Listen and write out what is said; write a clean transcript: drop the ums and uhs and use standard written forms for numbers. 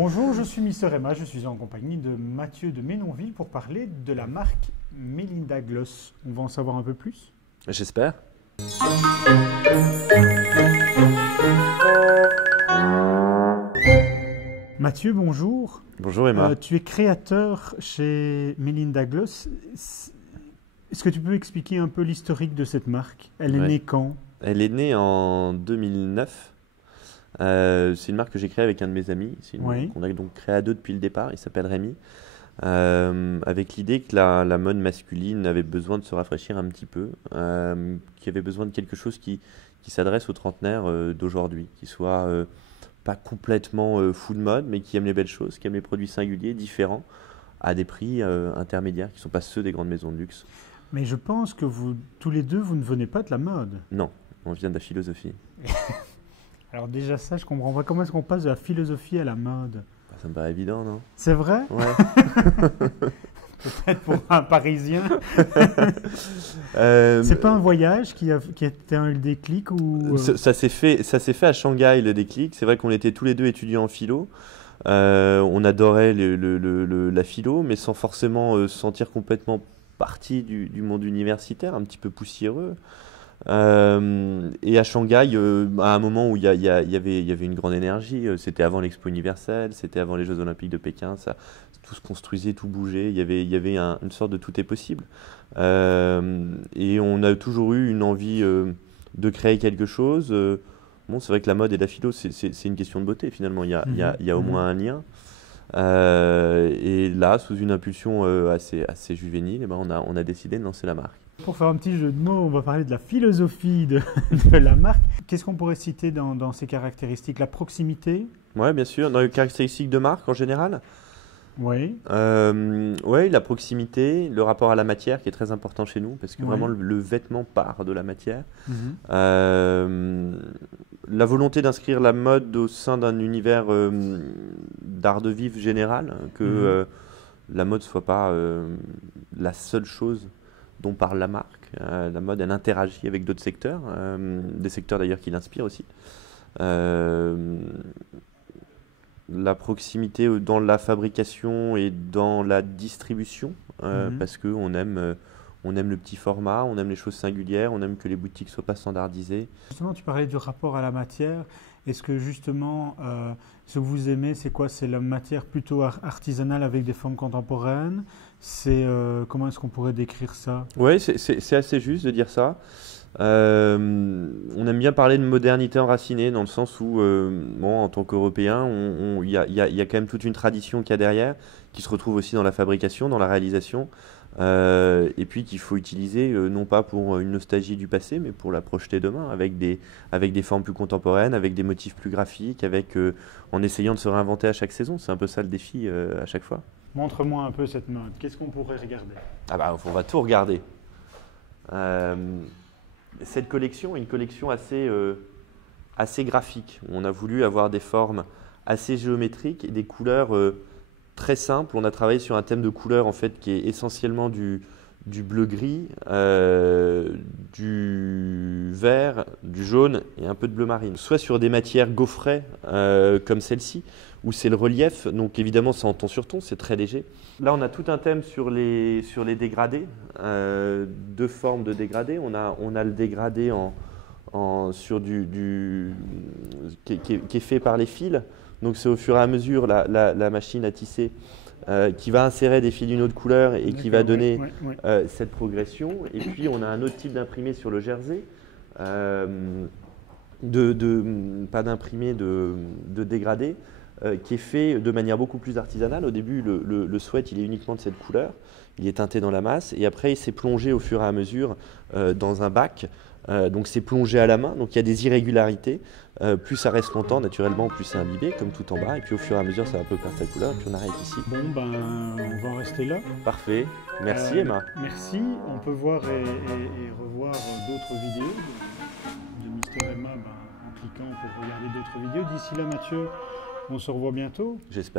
Bonjour, je suis Mister Emma, je suis en compagnie de Mathieu de Ménonville pour parler de la marque Melinda Gloss. On va en savoir un peu plus? J'espère. Mathieu, bonjour. Bonjour Emma. Tu es créateur chez Melinda Gloss. Est-ce que tu peux expliquer un peu l'historique de cette marque? Elle est Ouais. née quand? Elle est née en 2009. C'est une marque que j'ai créée avec un de mes amis. C'est une Oui. qu'on a donc créée à deux depuis le départ. Il s'appelle Rémi. Avec l'idée que la mode masculine avait besoin de se rafraîchir un petit peu, qu'il y avait besoin de quelque chose qui s'adresse aux trentenaires d'aujourd'hui, qui soit pas complètement fou de mode, mais qui aime les belles choses, qui aime les produits singuliers, différents, à des prix intermédiaires, qui ne sont pas ceux des grandes maisons de luxe. Mais je pense que vous, tous les deux, vous ne venez pas de la mode. Non, on vient de la philosophie. Alors déjà ça, je comprends pas. Comment est-ce qu'on passe de la philosophie à la mode? Bah, ça me paraît évident, non? C'est vrai? Ouais. Peut-être pour un Parisien. Euh, C'est pas un voyage qui a été un déclic ou... ça s'est fait à Shanghai, le déclic. C'est vrai qu'on était tous les deux étudiants en philo. On adorait la philo, mais sans forcément se sentir complètement partie du monde universitaire, un petit peu poussiéreux. Et à Shanghai, à un moment où il y avait une grande énergie, c'était avant l'Expo universelle, c'était avant les Jeux Olympiques de Pékin, tout se construisait, tout bougeait, il y avait une sorte de tout est possible. Et on a toujours eu une envie de créer quelque chose. Bon, c'est vrai que la mode et la philo, c'est une question de beauté finalement, il y a au moins un lien. Et là, sous une impulsion assez juvénile, eh ben, on a décidé de lancer la marque. Pour faire un petit jeu de mots, on va parler de la philosophie de la marque. Qu'est-ce qu'on pourrait citer dans ces caractéristiques? La proximité? Ouais, bien sûr. Dans les caractéristiques de marque en général, Oui. ouais, la proximité, le rapport à la matière qui est très important chez nous, parce que Ouais. vraiment le vêtement part de la matière. Mhm. La volonté d'inscrire la mode au sein d'un univers d'art de vivre général, que la mode soit pas la seule chose dont parle la marque. La mode, elle interagit avec d'autres secteurs, des secteurs d'ailleurs qui l'inspirent aussi. Euh, la proximité dans la fabrication et dans la distribution, parce qu'on aime, on aime le petit format, on aime les choses singulières, on aime que les boutiques ne soient pas standardisées. Justement, tu parlais du rapport à la matière. Est-ce que justement, ce que vous aimez, c'est quoi? C'est la matière plutôt artisanale avec des formes contemporaines? C'est comment est-ce qu'on pourrait décrire ça? Oui, c'est assez juste de dire ça. On aime bien parler de modernité enracinée dans le sens où, bon, en tant qu'Européens, il y a quand même toute une tradition qu'il y a derrière, qui se retrouve aussi dans la fabrication, dans la réalisation, et puis qu'il faut utiliser non pas pour une nostalgie du passé, mais pour la projeter demain, avec des formes plus contemporaines, avec des motifs plus graphiques, en essayant de se réinventer à chaque saison. C'est un peu ça le défi à chaque fois. Montre-moi un peu cette mode. Qu'est-ce qu'on pourrait regarder? Ah bah, on va tout regarder. Cette collection est une collection assez graphique. On a voulu avoir des formes assez géométriques et des couleurs très simples. On a travaillé sur un thème de couleurs en fait, qui est essentiellement du bleu-gris, du vert, du jaune et un peu de bleu marine. Soit sur des matières gaufrées comme celle-ci, où c'est le relief, donc évidemment c'est en ton sur ton, c'est très léger. Là on a tout un thème sur les dégradés, deux formes de dégradés. On a le dégradé sur qui est fait par les fils, donc c'est au fur et à mesure la machine à tisser qui va insérer des fils d'une autre couleur et qui va donner cette progression. Et puis on a un autre type d'imprimé sur le jersey, pas d'imprimé, de dégradé, qui est fait de manière beaucoup plus artisanale. Au début, le sweat, il est uniquement de cette couleur, il est teinté dans la masse, et après, il s'est plongé au fur et à mesure dans un bac. Donc c'est plongé à la main, donc il y a des irrégularités. Plus ça reste longtemps, naturellement, plus c'est imbibé, comme tout en bas, et puis au fur et à mesure, ça va un peu perdre sa couleur, et puis on arrête ici. Bon, ben, on va en rester là. Parfait, merci Emma. Merci. On peut voir et revoir d'autres vidéos de Mister Emma en cliquant pour regarder d'autres vidéos. D'ici là, Mathieu, on se revoit bientôt. J'espère.